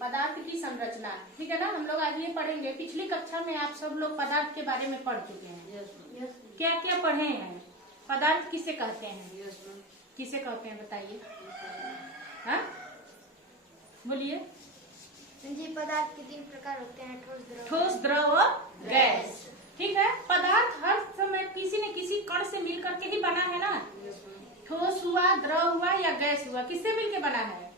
पदार्थ की संरचना, ठीक है ना। हम लोग आज ये पढ़ेंगे। पिछली कक्षा में आप सब लोग पदार्थ के बारे में पढ़ चुके हैं। क्या क्या पढ़े हैं? पदार्थ किसे कहते हैं? किसे कहते हैं बताइए। हाँ बोलिए। जी, पदार्थ के 3 प्रकार होते हैं, ठोस, द्रव और गैस। ठीक है। पदार्थ हर समय किसी न किसी कण से मिल करके ही बना है ना। ठोस हुआ, द्रव हुआ या गैस हुआ, किससे मिलके बना है?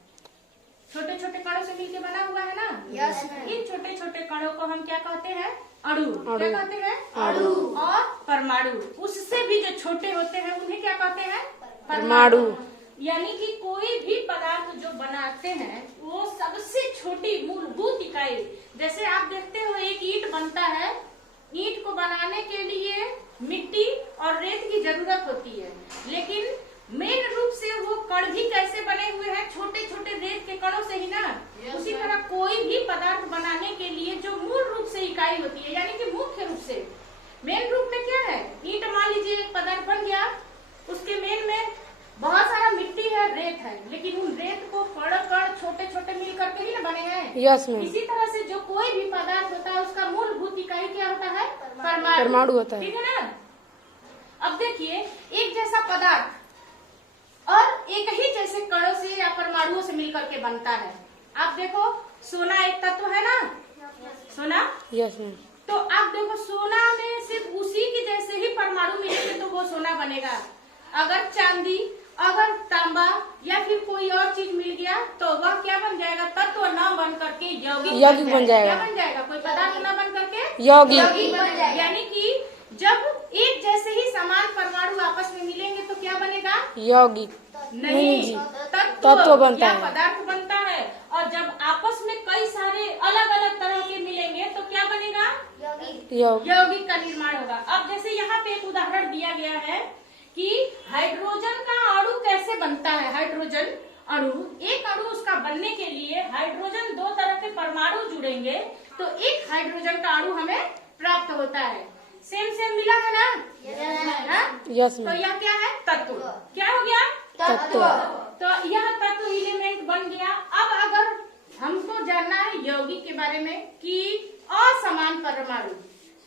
छोटे छोटे कणों से मिलके बना हुआ है ना। यस। इन छोटे छोटे कणों को हम क्या कहते हैं? अणु। क्या कहते हैं? अणु। और परमाणु। उससे भी जो छोटे होते हैं उन्हें क्या कहते हैं? परमाणु। यानी कि कोई भी पदार्थ जो बनाते हैं वो सबसे छोटी मूलभूत इकाई, जैसे आप देखते हो एक ईंट बनता है, ईंट को बनाने के लिए मिट्टी और रेत की जरूरत होती है, लेकिन मेन रूप से वो कण भी कैसे बने हुए हैं? छोटे छोटे रेत के कणों से ही ना। उसी तरह कोई भी पदार्थ बनाने के लिए जो मूल रूप से इकाई होती है, यानी कि मुख्य रूप से मेन रूप में क्या है? ईंट मान लीजिए एक पदार्थ बन गया, उसके मेन में बहुत सारा मिट्टी है, रेत है, लेकिन उन रेत को कण कण छोटे छोटे मिल करके ही ना बने हैं। Yes ma'am. इसी तरह से जो कोई भी पदार्थ होता है उसका मूलभूत इकाई क्या होता है? परमाणु होता है। ठीक है ना। अब देखिए, एक जैसा पदार्थ और एक ही जैसे कणों से या परमाणुओं से मिलकर के बनता है। आप देखो, सोना एक तत्व है ना। सोना। Yes ma'am. तो आप देखो, सोना में सिर्फ उसी के जैसे ही परमाणु मिलेंगे तो वो सोना बनेगा। अगर चांदी, अगर तांबा या फिर कोई और चीज मिल गया तो वह क्या बन जाएगा? तत्व न बन करके यौगिक बन जाएगा। क्या बन जाएगा? कोई पदार्थ न बन करके यौगिक बन जाएगा। यानी कि जब एक जैसे ही समान परमाणु आपस में मिलेंगे तो क्या बनेगा? यौगिक नहीं, तत्व बनता या है, पदार्थ बनता है। और जब आपस में कई सारे अलग अलग तरह के मिलेंगे तो क्या बनेगा? यौगिक का निर्माण होगा। अब जैसे यहाँ पे एक उदाहरण दिया गया है कि हाइड्रोजन का अणु कैसे बनता है। हाइड्रोजन अणु, एक अणु उसका बनने के लिए हाइड्रोजन 2 तरह के परमाणु जुड़ेंगे तो एक हाइड्रोजन का अणु हमें प्राप्त होता है। सेम मिला है ना। यस तो मैम। यह क्या है? तत्व। क्या हो गया? तत्व। तो यह तत्व एलिमेंट बन गया। अब अगर हमको जानना है यौगिक के बारे में कि असमान परमाणु,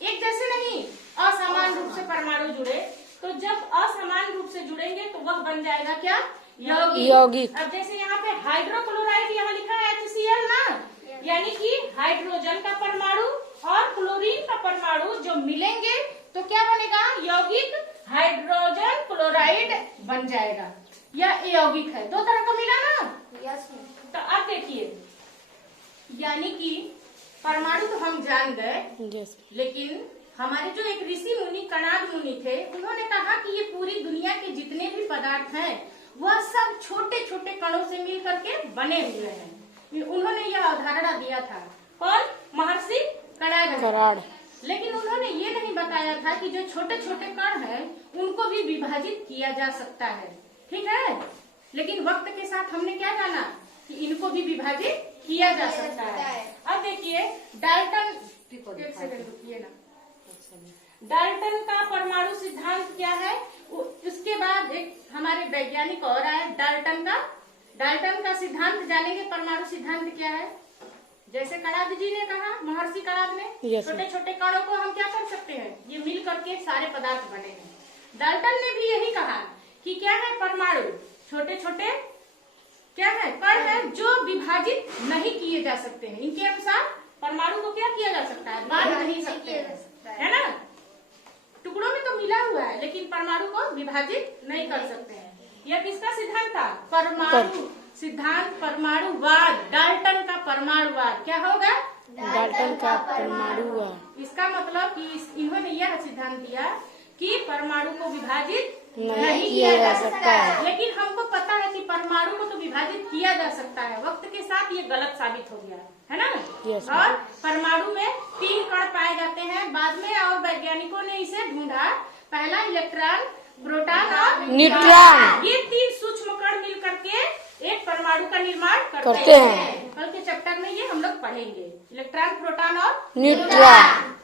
एक जैसे नहीं, असमान रूप से परमाणु जुड़े, तो जब असमान रूप से जुड़ेंगे तो वह बन जाएगा क्या? यौगिक। अब जैसे यहाँ पे हाइड्रोक्लोराइड यहाँ लिखा है HCl ना, यानी कि हाइड्रोजन का परमाणु और क्लोरीन का परमाणु जो मिलेंगे तो क्या बनेगा? यौगिक हाइड्रोजन क्लोराइड बन जाएगा। यह यौगिक है। 2 तरह का मिला ना। यस। तो अब देखिए, यानी कि परमाणु तो हम जान गए, यस। लेकिन हमारे जो एक ऋषि मुनि कणाद मुनि थे, उन्होंने कहा कि ये पूरी दुनिया के जितने भी पदार्थ हैं वह सब छोटे छोटे कणों से मिल करके बने हुए हैं। उन्होंने यह अवधारणा दिया था। कौन? महर्षि कणाद। लेकिन उन्होंने ये नहीं बताया था कि जो छोटे छोटे कण हैं उनको भी विभाजित किया जा सकता है। ठीक है। लेकिन वक्त के साथ हमने क्या जाना कि इनको भी विभाजित किया जा सकता है। अब देखिए, डाल्टन, एक सेकंड रुकिए ना। डाल्टन का परमाणु सिद्धांत क्या है? उसके बाद एक हमारे वैज्ञानिक और आए डाल्टन का सिद्धांत जानेंगे। परमाणु सिद्धांत क्या है? जैसे कणाद जी ने कहा, महर्षि कणाद ने, छोटे छोटे कणों को हम क्या कर सकते हैं? ये मिल करके सारे पदार्थ बने हैं। डाल्टन ने भी यही कहा कि क्या है? परमाणु छोटे छोटे क्या है? कण है जो विभाजित नहीं किए जा सकते हैं। इनके अनुसार परमाणु को क्या किया जा सकता है? बांट नहीं सकते, है ना। टुकड़ों में तो मिला हुआ है लेकिन परमाणु को विभाजित नहीं कर सकते हैं। यह किसका सिद्धांत था? परमाणु सिद्धांत, परमाणुवाद। डाल्टन का परमाणुवाद क्या होगा? डाल्टन का परमाणुवाद। इसका मतलब कि इन्होंने यह सिद्धांत दिया कि परमाणु को विभाजित नहीं किया जा सकता है। लेकिन हमको पता है कि परमाणु को तो विभाजित किया जा सकता है। वक्त के साथ ये गलत साबित हो गया है ना। यस। और परमाणु में 3 कण पाए जाते हैं। बाद में और वैज्ञानिकों ने इसे ढूंढा। पहला इलेक्ट्रॉन, प्रोटॉन और न्यूट्रॉन। ये 3 सूक्ष्म कण मिल करके एक परमाणु का निर्माण करते हैं। कल के चैप्टर में ये हम लोग पढ़ेंगे, इलेक्ट्रॉन, प्रोटॉन और न्यूट्रॉन।